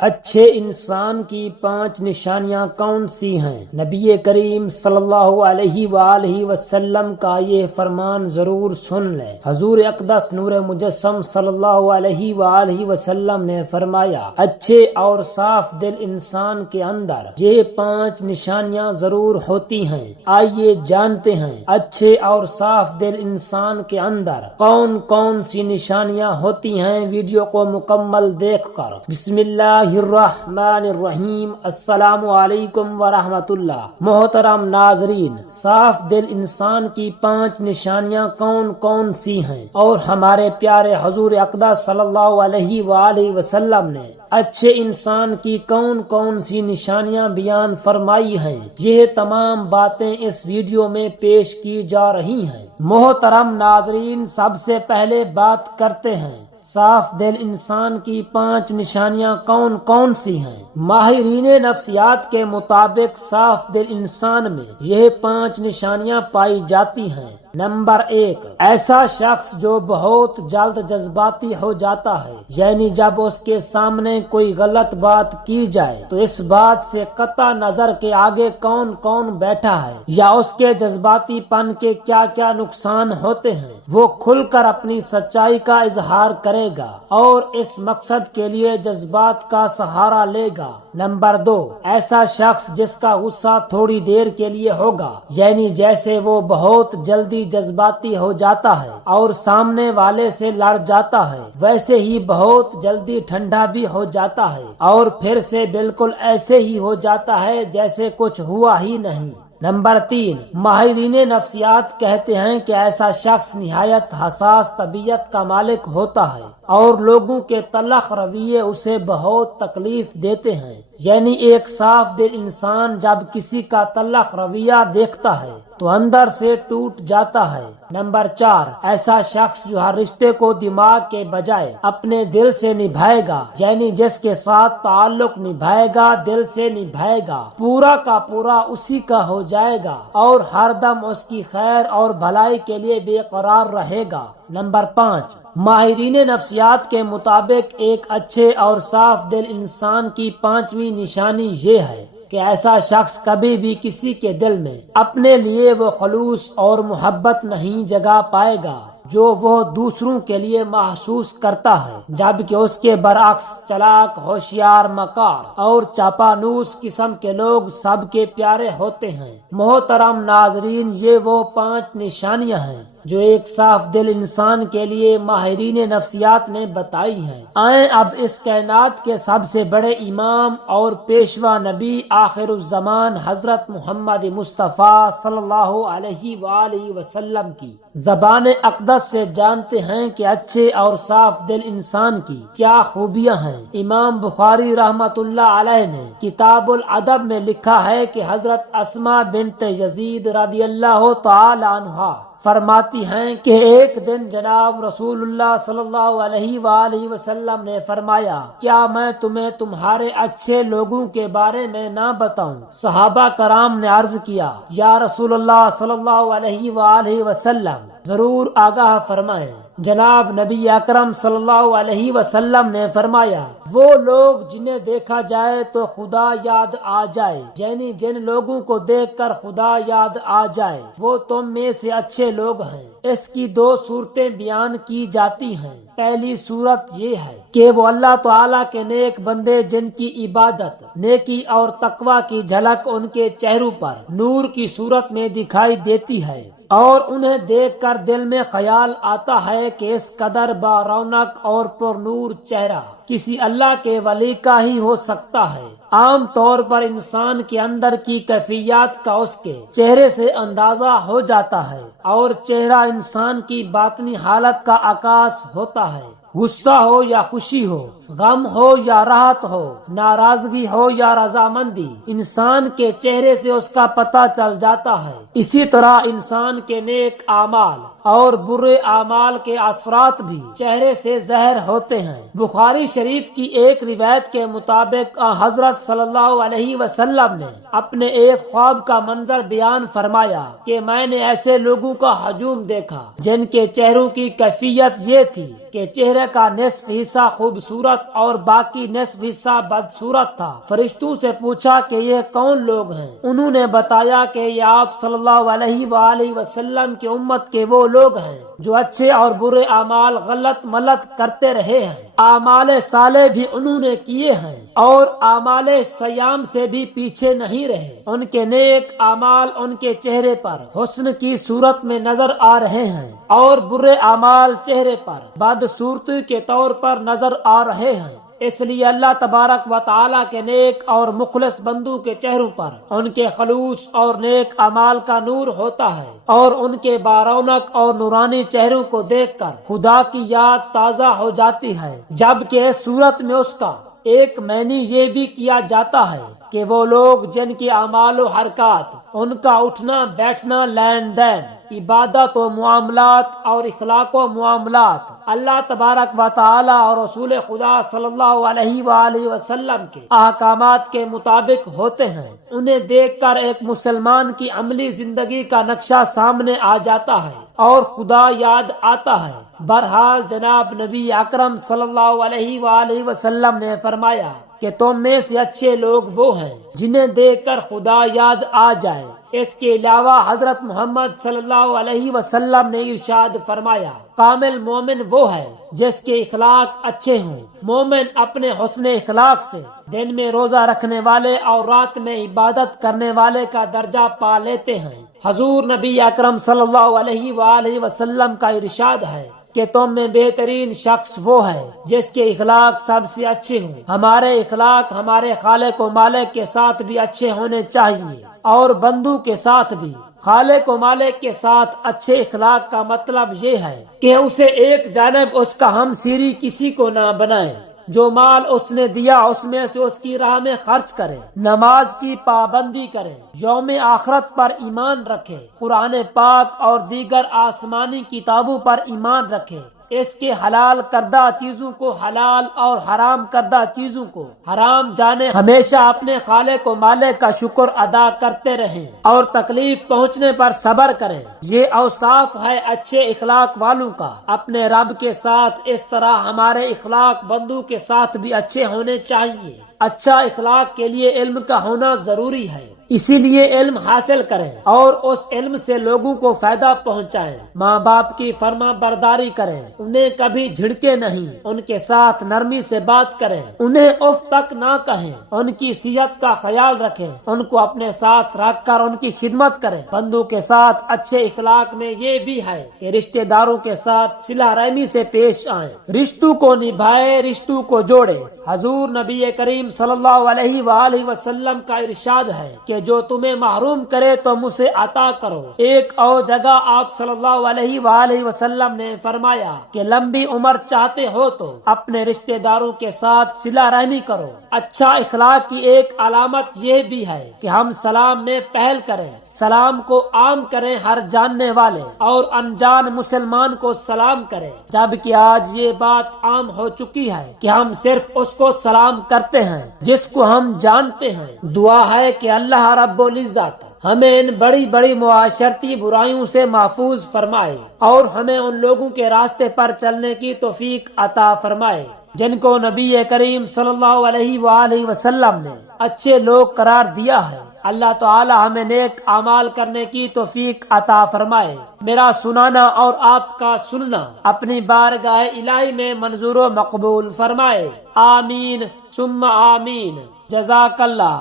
اچھے انسان کی 5 نشانیاں کون سی ہیں؟ نبی کریم صلی اللہ علیہ وآلہ وسلم کا یہ فرمان ضرور سن لیں۔ حضور اقدس نور مجسم صلی اللہ علیہ وآلہ وسلم نے فرمایا، اچھے اور صاف دل انسان کے اندر یہ 5 نشانیاں ضرور ہوتی ہیں۔ آئیے جانتے ہیں اچھے اور صاف دل انسان کے اندر کون کون سی نشانیاں ہوتی ہیں۔ ویڈیو کو مکمل دیکھ کر بسم اللہ الرحمن الرحیم۔ السلام علیکم ورحمۃ اللہ۔ محترم ناظرین، صاف دل انسان کی 5 نشانیاں کون کون سی ہیں اور ہمارے پیارے حضور اقدس صلی اللہ علیہ وآلہ وسلم نے اچھے انسان کی کون کون سی نشانیاں بیان فرمائی ہیں، یہ تمام باتیں اس ویڈیو میں پیش کی جا رہی ہیں۔ محترم ناظرین، سب سے پہلے بات کرتے ہیں صاف دل انسان کی 5 نشانیاں کون کون سی ہیں۔ ماہرین نفسیات کے مطابق صاف دل انسان میں یہ 5 نشانیاں پائی جاتی ہیں۔ نمبر 1، ایسا شخص جو بہت جلد جذباتی ہو جاتا ہے، یعنی جب اس کے سامنے کوئی غلط بات کی جائے تو اس بات سے قطع نظر کے آگے کون کون بیٹھا ہے یا اس کے جذباتی پن کے کیا کیا نقصان ہوتے ہیں، وہ کھل کر اپنی سچائی کا اظہار کرے گا اور اس مقصد کے لیے جذبات کا سہارا لے گا۔ نمبر 2، ایسا شخص جس کا غصہ تھوڑی دیر کے لیے ہوگا، یعنی جیسے وہ بہت جلدی جذباتی ہو جاتا ہے اور سامنے والے سے لڑ جاتا ہے، ویسے ہی بہت جلدی ٹھنڈا بھی ہو جاتا ہے اور پھر سے بالکل ایسے ہی ہو جاتا ہے جیسے کچھ ہوا ہی نہیں۔ نمبر 3، ماہرین نفسیات کہتے ہیں کہ ایسا شخص نہایت حساس طبیعت کا مالک ہوتا ہے اور لوگوں کے تلخ رویے اسے بہت تکلیف دیتے ہیں، یعنی ایک صاف دل انسان جب کسی کا تلخ رویہ دیکھتا ہے تو اندر سے ٹوٹ جاتا ہے۔ نمبر 4، ایسا شخص جو ہر رشتے کو دماغ کے بجائے اپنے دل سے نبھائے گا، یعنی جس کے ساتھ تعلق نبھائے گا دل سے نبھائے گا، پورا کا پورا اسی کا ہو جائے گا اور ہر دم اس کی خیر اور بھلائی کے لیے بے قرار رہے گا۔ نمبر 5، ماہرین نفسیات کے مطابق ایک اچھے اور صاف دل انسان کی 5ویں نشانی یہ ہے کہ ایسا شخص کبھی بھی کسی کے دل میں اپنے لیے وہ خلوص اور محبت نہیں جگا پائے گا جو وہ دوسروں کے لیے محسوس کرتا ہے، جبکہ اس کے برعکس چلاک، ہوشیار، مکار اور چاپانوس قسم کے لوگ سب کے پیارے ہوتے ہیں۔ محترم ناظرین، یہ وہ 5 نشانیاں ہیں جو ایک صاف دل انسان کے لیے ماہرین نفسیات نے بتائی ہیں۔ آئیں اب اس کائنات کے سب سے بڑے امام اور پیشوا نبی آخر الزمان حضرت محمد مصطفیٰ صلی اللہ علیہ وآلہ وسلم کی زبان اقدس سے جانتے ہیں کہ اچھے اور صاف دل انسان کی کیا خوبیاں ہیں۔ امام بخاری رحمت اللہ علیہ نے کتاب الادب میں لکھا ہے کہ حضرت اسماء بنت یزید رضی اللہ تعالی عنہا فرماتی ہیں کہ ایک دن جناب رسول اللہ صلی اللہ علیہ وآلہ وسلم نے فرمایا، کیا میں تمہیں تمہارے اچھے لوگوں کے بارے میں نہ بتاؤں؟ صحابہ کرام نے عرض کیا، یا رسول اللہ صلی اللہ علیہ وآلہ وسلم، ضرور آگاہ فرمائیں۔ جناب نبی اکرم صلی اللہ علیہ وسلم نے فرمایا، وہ لوگ جنہیں دیکھا جائے تو خدا یاد آ جائے، یعنی جن لوگوں کو دیکھ کر خدا یاد آ جائے وہ تم میں سے اچھے لوگ ہیں۔ اس کی 2 صورتیں بیان کی جاتی ہیں۔ پہلی صورت یہ ہے کہ وہ اللہ تعالیٰ کے نیک بندے جن کی عبادت، نیکی اور تقوی کی جھلک ان کے چہروں پر نور کی صورت میں دکھائی دیتی ہے اور انہیں دیکھ کر دل میں خیال آتا ہے کہ اس قدر با رونق اور پر نور چہرہ کسی اللہ کے ولی کا ہی ہو سکتا ہے۔ عام طور پر انسان کے اندر کی کیفیات کا اس کے چہرے سے اندازہ ہو جاتا ہے اور چہرہ انسان کی باطنی حالت کا عکاس ہوتا ہے۔ غصہ ہو یا خوشی ہو، غم ہو یا راحت ہو، ناراضگی ہو یا رضامندی، انسان کے چہرے سے اس کا پتہ چل جاتا ہے۔ اسی طرح انسان کے نیک اعمال اور برے اعمال کے اثرات بھی چہرے سے ظاہر ہوتے ہیں۔ بخاری شریف کی ایک روایت کے مطابق حضرت صلی اللہ علیہ وسلم نے اپنے ایک خواب کا منظر بیان فرمایا کہ میں نے ایسے لوگوں کا ہجوم دیکھا جن کے چہروں کی کیفیت یہ تھی کہ چہرے کا نصف حصہ خوبصورت اور باقی نصف حصہ بدصورت تھا۔ فرشتوں سے پوچھا کہ یہ کون لوگ ہیں؟ انہوں نے بتایا کہ یہ آپ صلی اللہ علیہ وآلہ وسلم کی امت کے وہ لوگ ہیں جو اچھے اور برے اعمال غلط ملت کرتے رہے ہیں۔ اعمال صالح بھی انہوں نے کیے ہیں اور اعمال سیام سے بھی پیچھے نہیں رہے۔ ان کے نیک اعمال ان کے چہرے پر حسن کی صورت میں نظر آ رہے ہیں اور برے اعمال چہرے پر بدصورتی کے طور پر نظر آ رہے ہیں۔ اس لیے اللہ تبارک و تعالیٰ کے نیک اور مخلص بندوں کے چہروں پر ان کے خلوص اور نیک اعمال کا نور ہوتا ہے اور ان کے بارونق اور نورانی چہروں کو دیکھ کر خدا کی یاد تازہ ہو جاتی ہے، جبکہ اس صورت میں اس کا ایک معنی یہ بھی کیا جاتا ہے کہ وہ لوگ جن کے اعمال و حرکات، ان کا اٹھنا بیٹھنا، لین دین، عبادت و معاملات اور اخلاق و معاملات اللہ تبارک و تعالی اور رسول خدا صلی اللہ علیہ وآلہ وسلم کے احکامات کے مطابق ہوتے ہیں، انہیں دیکھ کر ایک مسلمان کی عملی زندگی کا نقشہ سامنے آ جاتا ہے اور خدا یاد آتا ہے۔ بہرحال جناب نبی اکرم صلی اللہ علیہ وآلہ وسلم نے فرمایا کہ تم میں سے اچھے لوگ وہ ہیں جنہیں دیکھ کر خدا یاد آ جائے۔ اس کے علاوہ حضرت محمد صلی اللہ علیہ وسلم نے ارشاد فرمایا، کامل مومن وہ ہے جس کے اخلاق اچھے ہوں۔ مومن اپنے حسن اخلاق سے دن میں روزہ رکھنے والے اور رات میں عبادت کرنے والے کا درجہ پا لیتے ہیں۔ حضور نبی اکرم صلی اللہ علیہ وآلہ وسلم کا ارشاد ہے کہ تم میں بہترین شخص وہ ہے جس کے اخلاق سب سے اچھے ہوں۔ ہمارے اخلاق ہمارے خالق و مالک کے ساتھ بھی اچھے ہونے چاہیے اور بندوں کے ساتھ بھی۔ خالق و مالک کے ساتھ اچھے اخلاق کا مطلب یہ ہے کہ اسے ایک جانب اس کا ہم سیری کسی کو نہ بنائے، جو مال اس نے دیا اس میں سے اس کی راہ میں خرچ کرے، نماز کی پابندی کرے، یوم آخرت پر ایمان رکھے، قرآن پاک اور دیگر آسمانی کتابوں پر ایمان رکھے، اس کے حلال کردہ چیزوں کو حلال اور حرام کردہ چیزوں کو حرام جانے، ہمیشہ اپنے خالق و مالک کا شکر ادا کرتے رہیں اور تکلیف پہنچنے پر صبر کریں۔ یہ اوصاف ہے اچھے اخلاق والوں کا اپنے رب کے ساتھ۔ اس طرح ہمارے اخلاق بندوں کے ساتھ بھی اچھے ہونے چاہیے۔ اچھا اخلاق کے لیے علم کا ہونا ضروری ہے، اسی لیے علم حاصل کریں اور اس علم سے لوگوں کو فائدہ پہنچائیں۔ ماں باپ کی فرما برداری کریں، انہیں کبھی جھڑکے نہیں، ان کے ساتھ نرمی سے بات کریں، انہیں اف تک نہ کہیں، ان کی صحت کا خیال رکھیں، ان کو اپنے ساتھ رکھ کر ان کی خدمت کریں۔ بندوں کے ساتھ اچھے اخلاق میں یہ بھی ہے کہ رشتہ داروں کے ساتھ صلہ رحمی سے پیش آئیں، رشتوں کو نبھائے، رشتوں کو جوڑے۔ حضور نبی کریم صلی اللہ علیہ وآلہ وسلم کا ارشاد ہے کہ جو تمہیں محروم کرے تم اسے عطا کرو۔ ایک اور جگہ آپ صلی اللہ علیہ وآلہ وسلم نے فرمایا کہ لمبی عمر چاہتے ہو تو اپنے رشتہ داروں کے ساتھ صلہ رحمی کرو۔ اچھا اخلاق کی ایک علامت یہ بھی ہے کہ ہم سلام میں پہل کریں، سلام کو عام کریں، ہر جاننے والے اور انجان مسلمان کو سلام کریں، جبکہ آج یہ بات عام ہو چکی ہے کہ ہم صرف اس کو سلام کرتے ہیں جس کو ہم جانتے ہیں۔ دعا ہے کہ اللہ رب العزت ہمیں ان بڑی بڑی معاشرتی برائیوں سے محفوظ فرمائے اور ہمیں ان لوگوں کے راستے پر چلنے کی توفیق عطا فرمائے جن کو نبی کریم صلی اللہ علیہ وآلہ وسلم نے اچھے لوگ قرار دیا ہے۔ اللہ تعالی ہمیں نیک اعمال کرنے کی توفیق عطا فرمائے۔ میرا سنانا اور آپ کا سننا اپنی بارگاہ الہی میں منظور و مقبول فرمائے۔ آمین ثم آمین۔ جزاک اللہ۔